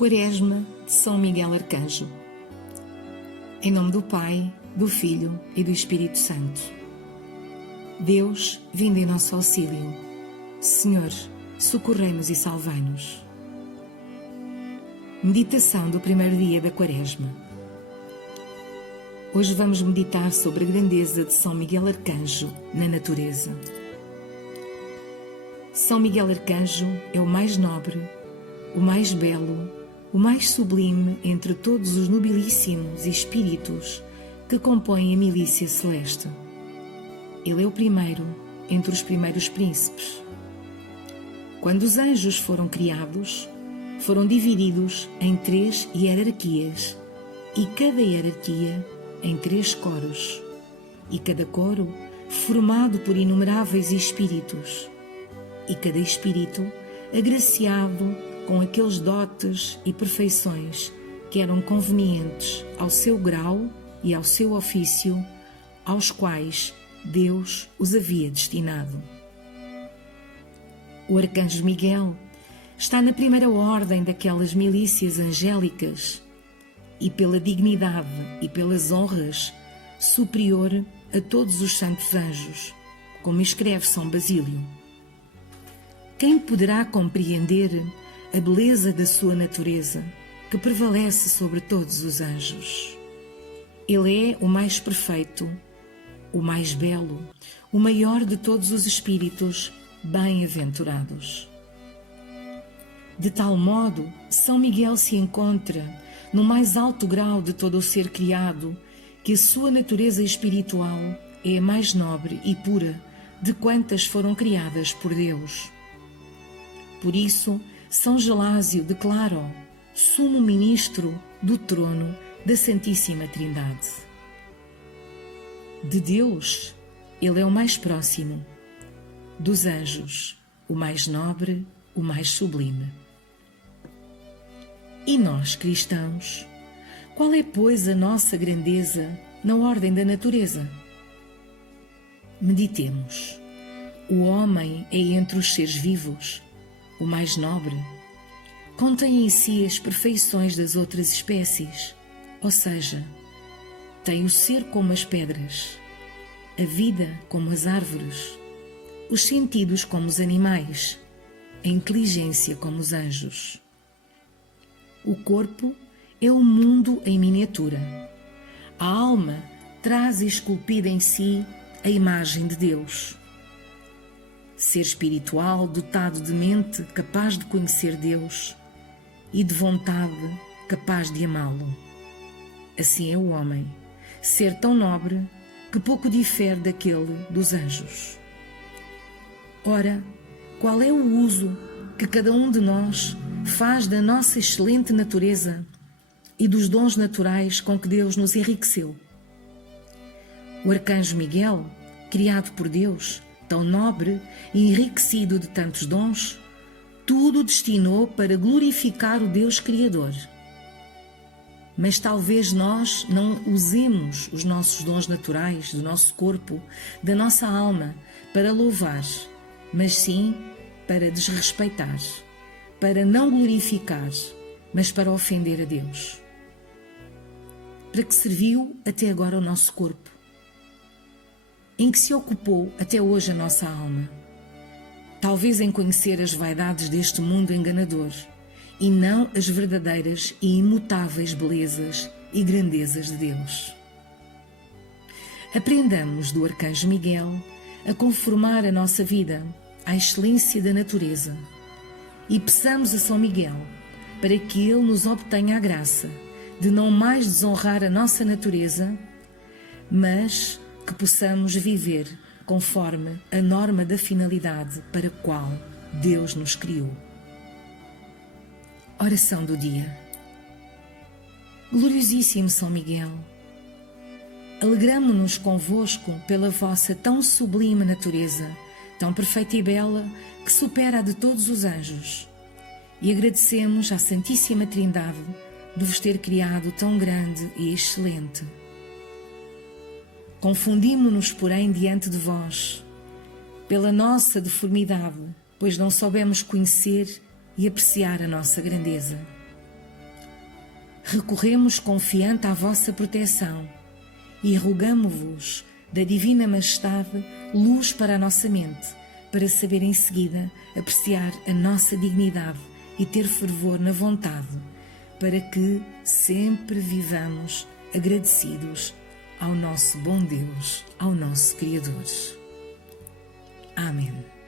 Quaresma de São Miguel Arcanjo. Em nome do Pai, do Filho e do Espírito Santo. Deus, vinde em nosso auxílio. Senhor, socorrei-nos e salvai-nos. Meditação do primeiro dia da Quaresma. Hoje vamos meditar sobre a grandeza de São Miguel Arcanjo na natureza. São Miguel Arcanjo é o mais nobre, o mais belo, o mais sublime entre todos os nobilíssimos espíritos que compõem a milícia celeste. Ele é o primeiro entre os primeiros príncipes. Quando os anjos foram criados, foram divididos em 3 hierarquias, e cada hierarquia em 3 coros, e cada coro formado por inumeráveis espíritos, e cada espírito agraciado com aqueles dotes e perfeições que eram convenientes ao seu grau e ao seu ofício, aos quais Deus os havia destinado. O arcanjo Miguel está na primeira ordem daquelas milícias angélicas e, pela dignidade e pelas honras, superior a todos os santos anjos, como escreve São Basílio. Quem poderá compreender a beleza da sua natureza, que prevalece sobre todos os anjos? Ele é o mais perfeito, o mais belo, o maior de todos os espíritos bem-aventurados. De tal modo, São Miguel se encontra no mais alto grau de todo o ser criado, que a sua natureza espiritual é a mais nobre e pura de quantas foram criadas por Deus. Por isso, São Gelásio declara-o sumo ministro do trono da Santíssima Trindade. De Deus, ele é o mais próximo, dos anjos, o mais nobre, o mais sublime. E nós, cristãos, qual é, pois, a nossa grandeza na ordem da natureza? Meditemos. O homem é entre os seres vivos o mais nobre, contém em si as perfeições das outras espécies, ou seja, tem o ser como as pedras, a vida como as árvores, os sentidos como os animais, a inteligência como os anjos. O corpo é o mundo em miniatura. A alma traz esculpida em si a imagem de Deus. Ser espiritual, dotado de mente capaz de conhecer Deus e de vontade capaz de amá-lo. Assim é o homem, ser tão nobre que pouco difere daquele dos anjos. Ora, qual é o uso que cada um de nós faz da nossa excelente natureza e dos dons naturais com que Deus nos enriqueceu? O arcanjo Miguel, criado por Deus, tão nobre e enriquecido de tantos dons, tudo destinou para glorificar o Deus Criador. Mas talvez nós não usemos os nossos dons naturais, do nosso corpo, da nossa alma, para louvar, mas sim para desrespeitar, para não glorificar, mas para ofender a Deus. Para que serviu até agora o nosso corpo? Em que se ocupou até hoje a nossa alma? Talvez em conhecer as vaidades deste mundo enganador e não as verdadeiras e imutáveis belezas e grandezas de Deus. Aprendamos do arcanjo Miguel a conformar a nossa vida à excelência da natureza e peçamos a São Miguel para que ele nos obtenha a graça de não mais desonrar a nossa natureza, mas que possamos viver conforme a norma da finalidade para a qual Deus nos criou. Oração do dia. Gloriosíssimo São Miguel, alegramo-nos convosco pela vossa tão sublime natureza, tão perfeita e bela, que supera a de todos os anjos, e agradecemos à Santíssima Trindade de vos ter criado tão grande e excelente. Confundimo-nos, porém, diante de vós, pela nossa deformidade, pois não soubemos conhecer e apreciar a nossa grandeza. recorremos confiante à vossa proteção e rogamo-vos da Divina Majestade luz para a nossa mente, para saber em seguida apreciar a nossa dignidade e ter fervor na vontade, para que sempre vivamos agradecidos ao nosso bom Deus, ao nosso Criador. Amém.